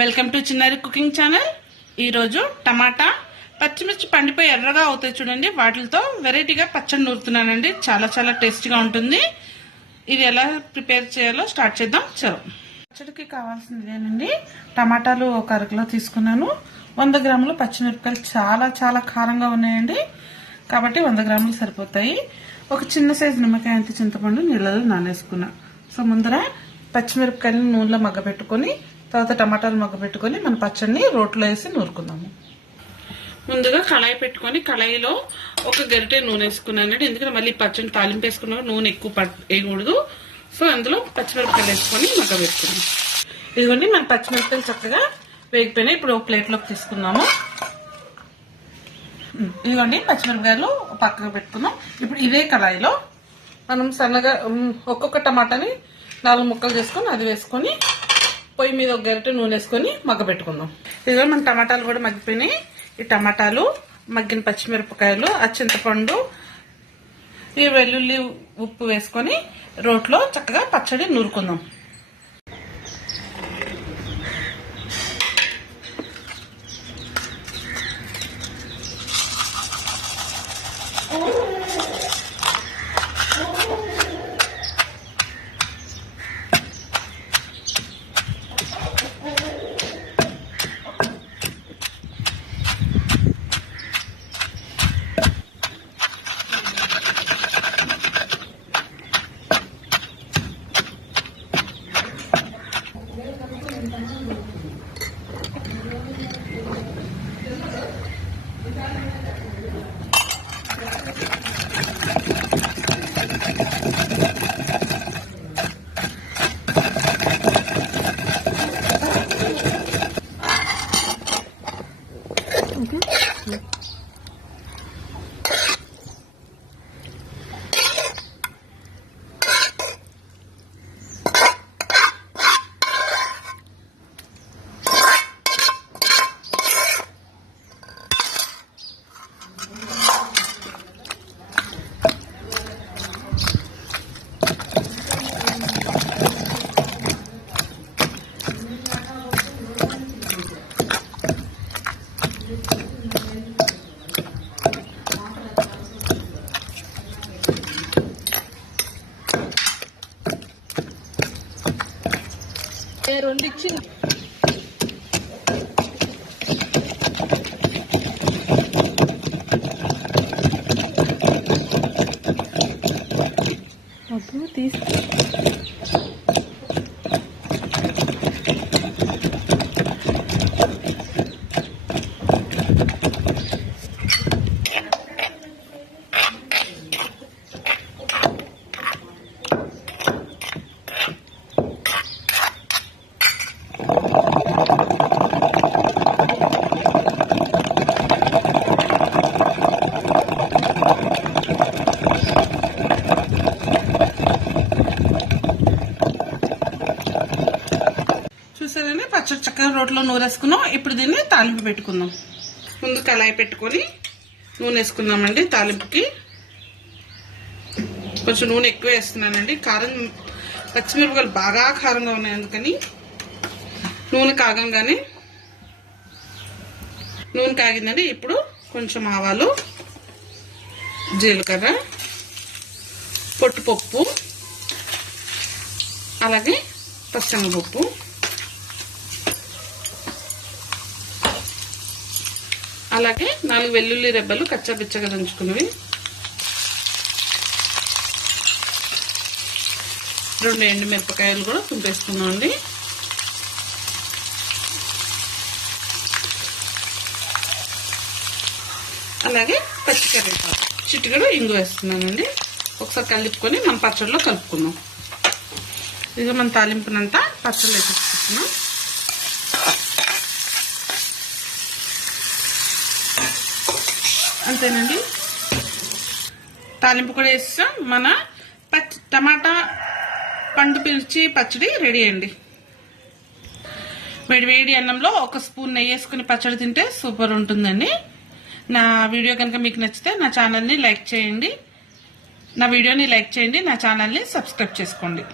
Welcome to చిన్నారి cooking channel. ఈరోజు టమాటా పచ్చిమిర్చి పండిపోయి ఎర్రగా అవుతాయి చూడండి, వాటితో వెరైటీగా పచ్చడి నూరుతున్నానండి. చాలా చాలా టేస్టీగా ఉంటుంది. ఇది ఎలా ప్రిపేర్ చేయాలో స్టార్ట్ చేద్దాం. చలో, పచ్చడికి కావాల్సిందేనండి. టమాటాలు 1 అరకిలో తీసుకున్నాను. 100 గ్రాములు పచ్చిమిరపకాయలు చాలా చాలా కారంగా ఉన్నాయండి, కాబట్టి 100 గ్రాములు సరిపోతాయి. ఒక చిన్న సైజు నిమ్మకాయ అంత చింతపండు నీళ్ళలో నానేసుకున్నా. సో ముందర పచ్చిమిరపకాయలను నూనెలో మగ్గబెట్టుకొని తర్వాత టమాటాలు మగ్గబెట్టుకొని మన పచ్చడిని రోట్లో వేసి నూరుకుందాము. ముందుగా కళాయి పెట్టుకొని కళాయిలో ఒక గరిటె నూనె వేసుకున్నానండి. ఎందుకంటే మళ్ళీ పచ్చడిని తాలింపు వేసుకున్నా నూనె ఎక్కువ వేయకూడదు. సో అందులో పచ్చిమిరపకాయలు వేసుకొని మగ్గబెట్టుకున్నాం. ఇదిగోండి మన పచ్చిమిరపకాయలు చక్కగా వేగిపోయినాయి. ఇప్పుడు ఒక ప్లేట్లోకి తీసుకున్నాము. ఇదిగోండి పచ్చిమిరపకాయలు పక్కకు పెట్టుకున్నాం. ఇప్పుడు ఇదే కళాయిలో మనం సన్నగా ఒక్కొక్క టమాటాని 4 ముక్కలు చేసుకొని అది వేసుకొని పొయ్యి మీద ఒక గరిటె నూనె వేసుకొని మగ్గబెట్టుకుందాం. ఇదిగో మన టమాటాలు కూడా మగ్గిపోయినాయి. ఈ టమాటాలు, మగ్గిన పచ్చిమిరపకాయలు, ఆ చింతపండు, ఈ వెల్లుల్లి, ఉప్పు వేసుకొని రోట్లో చక్కగా పచ్చడి నూరుకుందాం. రెండిచ్చి అప్పుడు తీసి పచ్చడి చక్కగా రోట్లో నూరేసుకున్నాం. ఇప్పుడు దీన్ని తాలింపు పెట్టుకుందాం. ముందు కళాయి పెట్టుకొని నూనె వేసుకుందామండి. తాలింపుకి కొంచెం నూనె ఎక్కువ వేస్తున్నానండి. కారం పచ్చిమిరపకాయలు బాగా కారంగా ఉన్నాయి, అందుకని నూనె కాగంగానే నూనె కాగిందండి. ఇప్పుడు కొంచెం ఆవాలు, జీలకర్ర, పొట్టుపప్పు, అలాగే పచ్చనగపప్పు, అలాగే 4 వెల్లుల్లి రెబ్బలు కచ్చాపిచ్చగా దంచుకున్నవి, 2 ఎండుమిరపకాయలు కూడా తుంపేసుకున్నాం అండి. అలాగే పచ్చికరివేపాకు, చిటికెడు ఇంగు వేస్తున్నానండి. ఒకసారి కలుపుకొని మనం పచ్చడిలో కలుపుకుందాం. ఇక మన తాలింపునంతా పచ్చడిలో వేసేసుకుంటున్నాం. అంతేనండి, తాలింపు కూడా వేస్తాం. మన టమాటా పండు పిలిచి పచ్చడి రెడీ అండి. వేడి అన్నంలో 1 స్పూన్ నెయ్యి వేసుకుని పచ్చడి తింటే సూపర్ ఉంటుందండి. నా వీడియో కనుక మీకు నచ్చితే నా ఛానల్ని లైక్ చేయండి, నా ఛానల్ని సబ్స్క్రైబ్ చేసుకోండి.